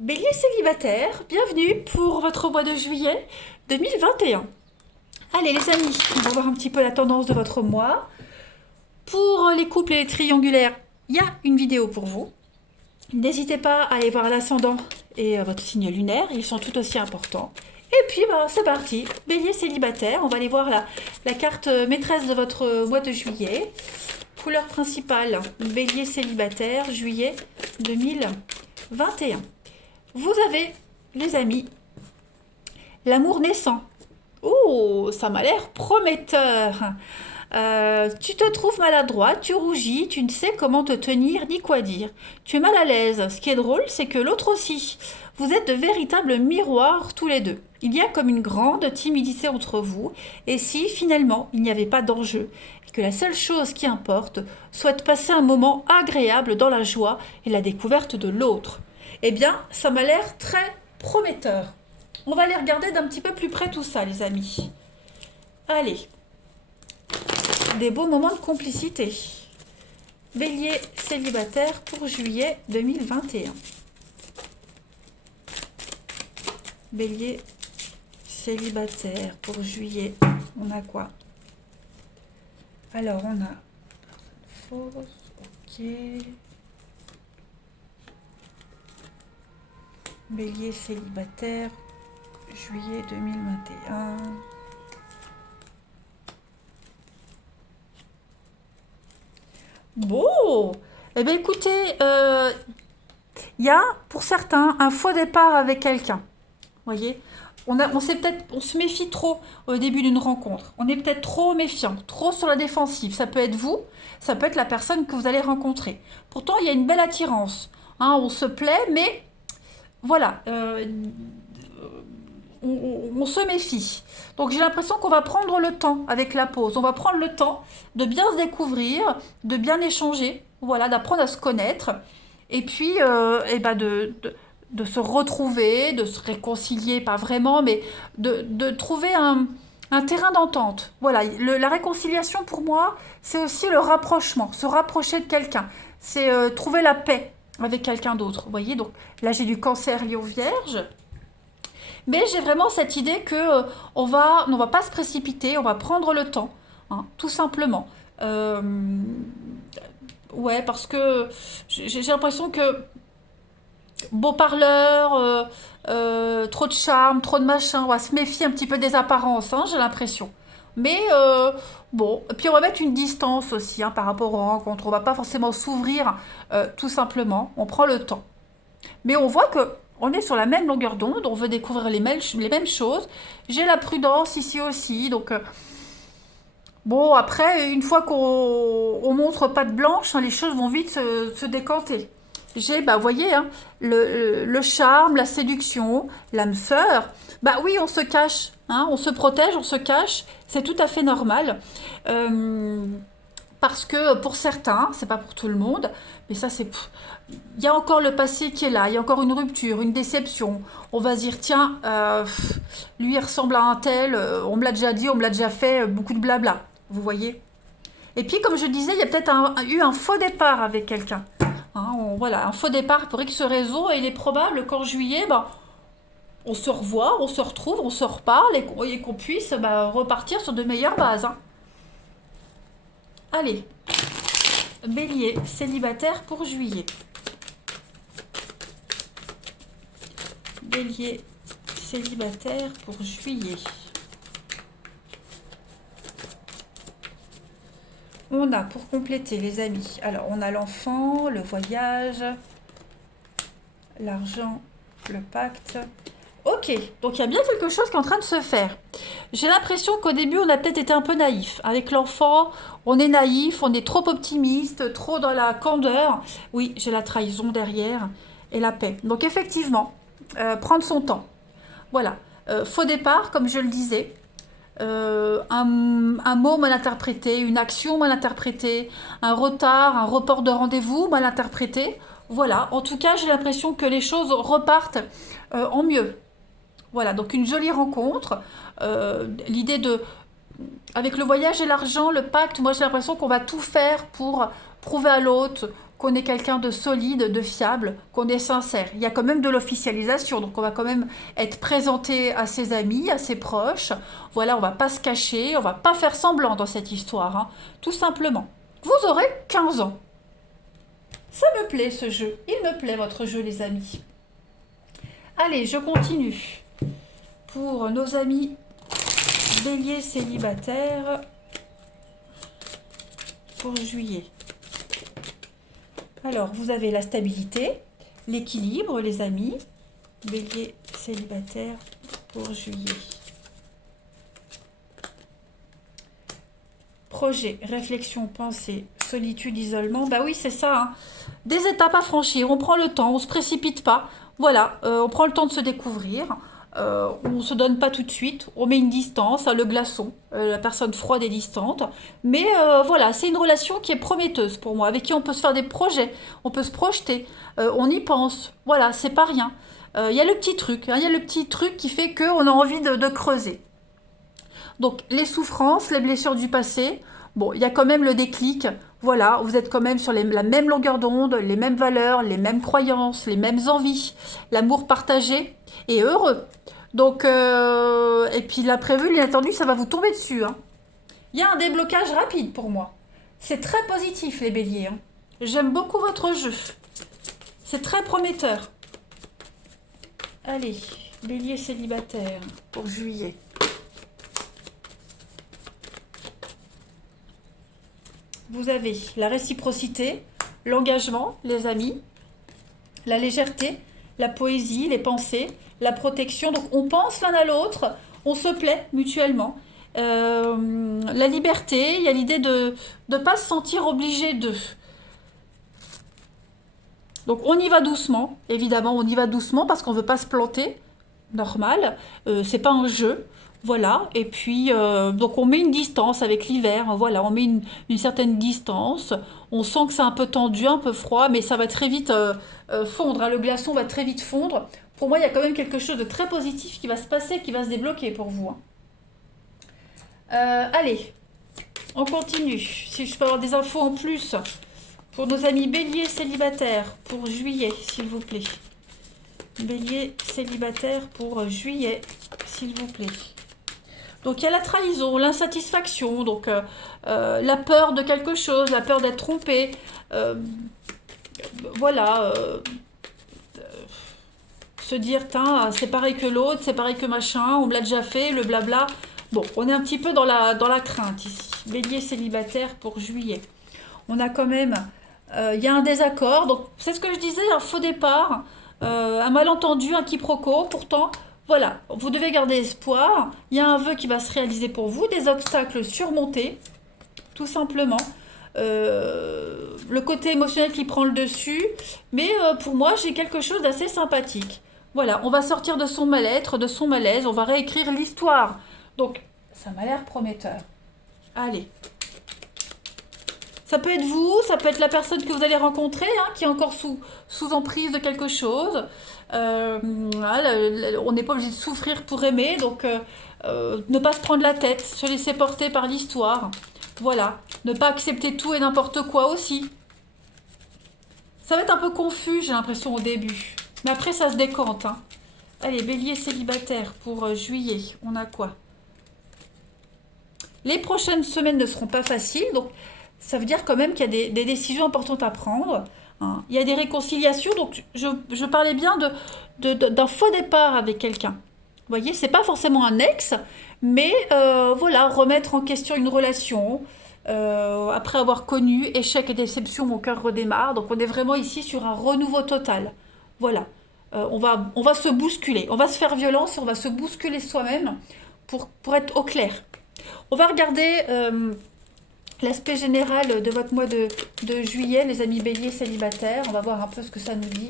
Bélier célibataire, bienvenue pour votre mois de juillet 2021. Allez les amis, on va voir un petit peu la tendance de votre mois. Pour les couples et les triangulaires, il y a une vidéo pour vous. N'hésitez pas à aller voir l'ascendant et votre signe lunaire, ils sont tout aussi importants. Et puis c'est parti, Bélier célibataire, on va aller voir la carte maîtresse de votre mois de juillet. Couleur principale, Bélier célibataire, juillet 2021. Vous avez, les amis, l'amour naissant. Oh, ça m'a l'air prometteur. Tu te trouves maladroit, tu rougis, tu ne sais comment te tenir ni quoi dire. Tu es mal à l'aise. Ce qui est drôle, c'est que l'autre aussi. Vous êtes de véritables miroirs tous les deux. Il y a comme une grande timidité entre vous. Et si finalement il n'y avait pas d'enjeu, et que la seule chose qui importe soit de passer un moment agréable dans la joie et la découverte de l'autre. Eh bien, ça m'a l'air très prometteur. On va aller regarder d'un petit peu plus près tout ça, les amis. Allez, des beaux moments de complicité. Bélier célibataire pour juillet 2021. Bélier célibataire pour juillet. On a quoi? Alors, on a fausse, ok. Bélier célibataire, juillet 2021. Bon, eh bien écoutez, il y a pour certains un faux départ avec quelqu'un. Vous voyez, on se méfie trop au début d'une rencontre. On est peut-être trop méfiant, trop sur la défensive. Ça peut être vous, ça peut être la personne que vous allez rencontrer. Pourtant, il y a une belle attirance. Hein, on se plaît, mais voilà, on se méfie. Donc j'ai l'impression qu'on va prendre le temps avec la pause. On va prendre le temps de bien se découvrir, de bien échanger, voilà, d'apprendre à se connaître. Et puis de se retrouver, de se réconcilier, pas vraiment, mais de trouver un terrain d'entente. Voilà, la réconciliation pour moi, c'est aussi le rapprochement, se rapprocher de quelqu'un. C'est trouver la paix avec quelqu'un d'autre. Vous voyez, donc là j'ai du cancer lié aux vierges. Mais j'ai vraiment cette idée que on va pas se précipiter, on va prendre le temps, hein, tout simplement. Euh, ouais, parce que j'ai l'impression que beau parleur, trop de charme, trop de machin, on va se méfier un petit peu des apparences, hein, j'ai l'impression. Mais bon, et puis on va mettre une distance aussi hein, par rapport aux rencontres. On va pas forcément s'ouvrir tout simplement. On prend le temps. Mais on voit que on est sur la même longueur d'onde, on veut découvrir les mêmes choses. J'ai la prudence ici aussi, donc bon après une fois qu'on montre patte blanche, hein, les choses vont vite se décanter. J'ai, bah vous voyez, hein, le charme, la séduction, l'âme sœur. Bah oui, on se cache, hein, on se protège, on se cache, c'est tout à fait normal. Euh, Parce que pour certains, c'est pas pour tout le monde, mais ça c'est... Il y a encore le passé qui est là, il y a encore une rupture, une déception. On va se dire, tiens, lui il ressemble à un tel, on me l'a déjà dit, on me l'a déjà fait, beaucoup de blabla, vous voyez. Et puis comme je disais, il y a peut-être eu un faux départ avec quelqu'un. Hein, voilà, un faux départ pour X raison, et il est probable qu'en juillet, ben, on se revoit, on se retrouve, on se reparle, et qu'on puisse repartir sur de meilleures bases. Hein. Allez, Bélier, célibataire pour juillet. Bélier, célibataire pour juillet. On a, pour compléter les amis, alors on a l'enfant, le voyage, l'argent, le pacte. Ok, donc il y a bien quelque chose qui est en train de se faire. J'ai l'impression qu'au début, on a peut-être été un peu naïf. Avec l'enfant, on est naïf, on est trop optimiste, trop dans la candeur. Oui, j'ai la trahison derrière et la paix. Donc effectivement, prendre son temps. Voilà. Faux départ, comme je le disais. Un mot mal interprété, une action mal interprétée, un retard, un report de rendez-vous mal interprété. Voilà. En tout cas, j'ai l'impression que les choses repartent en mieux. Voilà, donc une jolie rencontre. L'idée de, avec le voyage et l'argent, le pacte, moi j'ai l'impression qu'on va tout faire pour prouver à l'autre qu'on est quelqu'un de solide, de fiable, qu'on est sincère. Il y a quand même de l'officialisation, donc on va quand même être présenté à ses amis, à ses proches. Voilà, on va pas se cacher, on va pas faire semblant dans cette histoire, hein, tout simplement. Vous aurez 15 ans. Ça me plaît ce jeu, il me plaît votre jeu les amis. Allez, je continue. Pour nos amis béliers célibataires, pour juillet. Alors, vous avez la stabilité, l'équilibre, les amis. Bélier célibataire pour juillet. Projet, réflexion, pensée, solitude, isolement. Bah oui, c'est ça, hein. Des étapes à franchir. On prend le temps, on ne se précipite pas. Voilà, on prend le temps de se découvrir. On ne se donne pas tout de suite. On met une distance, le glaçon, la personne froide et distante. Mais voilà, c'est une relation qui est prometteuse pour moi, avec qui on peut se faire des projets, on peut se projeter, on y pense. Voilà, c'est pas rien. Il y a le petit truc, hein, il y a le petit truc qui fait qu'on a envie de creuser. Donc, les souffrances, les blessures du passé, bon, il y a quand même le déclic. Voilà, vous êtes quand même sur la même longueur d'onde, les mêmes valeurs, les mêmes croyances, les mêmes envies, l'amour partagé et heureux. Donc, et puis l'imprévu, l'inattendu, ça va vous tomber dessus, hein. Il y a un déblocage rapide pour moi. C'est très positif, les béliers, hein. J'aime beaucoup votre jeu. C'est très prometteur. Allez, bélier célibataire pour juillet. Vous avez la réciprocité, l'engagement, les amis, la légèreté, la poésie, les pensées, la protection. Donc on pense l'un à l'autre, on se plaît mutuellement. La liberté, il y a l'idée de ne pas se sentir obligé de. Donc on y va doucement, évidemment, on y va doucement parce qu'on ne veut pas se planter, normal. C'est pas un jeu. Voilà, et puis donc on met une distance avec l'hiver, voilà, on met une certaine distance, on sent que c'est un peu tendu, un peu froid, mais ça va très vite fondre, hein, le glaçon va très vite fondre. Pour moi, il y a quand même quelque chose de très positif qui va se passer, qui va se débloquer pour vous, hein. Allez, on continue, si je peux avoir des infos en plus, pour nos amis béliers célibataires, pour juillet, s'il vous plaît. Bélier célibataire pour juillet, s'il vous plaît. Donc il y a la trahison, l'insatisfaction, donc la peur de quelque chose, la peur d'être trompé, voilà, se dire, c'est pareil que l'autre, c'est pareil que machin, on me l'a déjà fait, le blabla. Bon, on est un petit peu dans la crainte ici. Bélier célibataire pour juillet. On a quand même, il y a un désaccord, donc c'est ce que je disais, un faux départ, un malentendu, un quiproquo, pourtant... Voilà, vous devez garder espoir. Il y a un vœu qui va se réaliser pour vous, des obstacles surmontés, tout simplement. Le côté émotionnel qui prend le dessus. Mais pour moi, j'ai quelque chose d'assez sympathique. Voilà, on va sortir de son mal-être, de son malaise. On va réécrire l'histoire. Donc, ça m'a l'air prometteur. Allez. Ça peut être vous, ça peut être la personne que vous allez rencontrer, hein, qui est encore sous emprise de quelque chose. On n'est pas obligé de souffrir pour aimer, donc ne pas se prendre la tête, se laisser porter par l'histoire. Voilà, ne pas accepter tout et n'importe quoi aussi. Ça va être un peu confus, j'ai l'impression, au début. Mais après, ça se décante, hein. Allez, bélier célibataire pour juillet, on a quoi? Les prochaines semaines ne seront pas faciles, donc ça veut dire quand même qu'il y a des décisions importantes à prendre, hein. Il y a des réconciliations, donc je parlais bien d'un faux départ avec quelqu'un. Vous voyez, c'est pas forcément un ex, mais voilà, remettre en question une relation. Après avoir connu échec et déception, mon cœur redémarre. Donc on est vraiment ici sur un renouveau total. Voilà, on va se bousculer, on va se faire violence et on va se bousculer soi-même pour être au clair. On va regarder l'aspect général de votre mois de juillet, les amis béliers célibataires. On va voir un peu ce que ça nous dit.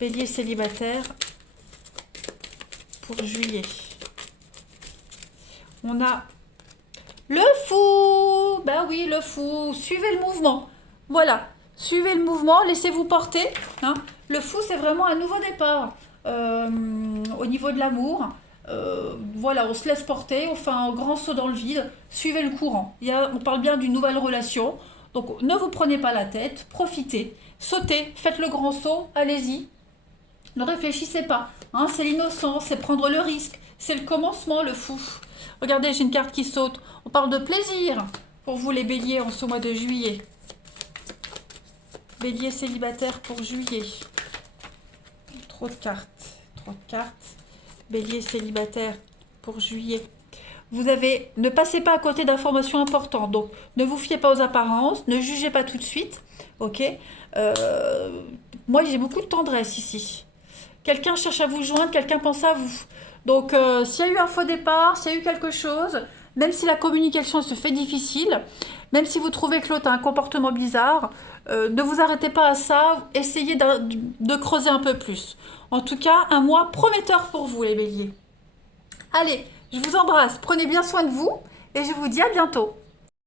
Bélier célibataire pour juillet. On a le fou. Ben oui, le fou. Suivez le mouvement. Voilà. Suivez le mouvement, laissez-vous porter, hein. Le fou, c'est vraiment un nouveau départ au niveau de l'amour. Voilà, on se laisse porter, on fait un grand saut dans le vide, suivez le courant. On parle bien d'une nouvelle relation, Donc ne vous prenez pas la tête, profitez, sautez, faites le grand saut, allez-y. Ne réfléchissez pas, hein, c'est l'innocence, c'est prendre le risque, c'est le commencement, le fou. Regardez, j'ai une carte qui saute. On parle de plaisir pour vous les béliers en ce mois de juillet. Bélier célibataire pour juillet. Trop de cartes, trop de cartes. Bélier célibataire pour juillet. Ne passez pas à côté d'informations importantes. Donc, ne vous fiez pas aux apparences, ne jugez pas tout de suite. Ok. Moi, j'ai beaucoup de tendresse ici. Quelqu'un cherche à vous joindre, quelqu'un pense à vous. Donc, s'il y a eu un faux départ, s'il y a eu quelque chose, même si la communication se fait difficile, même si vous trouvez que l'autre a un comportement bizarre, ne vous arrêtez pas à ça, essayez de creuser un peu plus. En tout cas, un mois prometteur pour vous, les béliers. Allez, je vous embrasse, prenez bien soin de vous et je vous dis à bientôt.